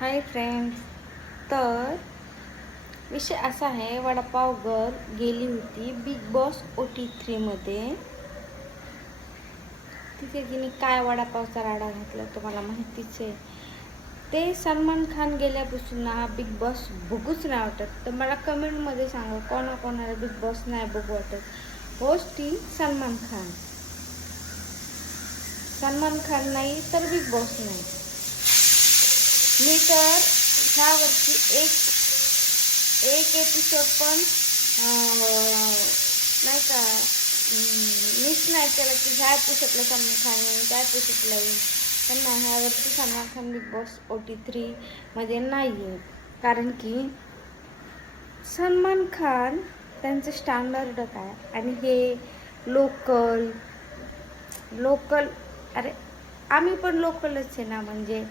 Hi friends. तर विषय असा आहे, वडापाव गर्ल गेली होती बिग बॉस OT3 मध्ये. तिथे तिने काय वडापावचा राडा घातला तुम्हाला माहितीच आहे. ते सलमान खान गेल्यापासून ना बिग बॉस बघूच नाही वाटत. तर मला कमेंटमध्ये सांगा, कोणाकोणाला बिग बॉस नाही बघू वाटत. होस्ट ही सलमान खान नाही तर बिग बॉस नाही. मी तर ह्या वर्षी एक एक एपिसोड पण नाही का मिस नाही केला की ह्या एपिसोडला सलमान खान येईल, त्या एपिसोडला येईल. पण नाही, ह्या वर्षी Salman Khan big boss OT3 मध्ये नाही आहे. कारण की सलमान खान त्यांचं स्टँडर्ड काय, आणि हे लोकल लोकल अरे आम्ही पण लोकलच आहे ना. म्हणजे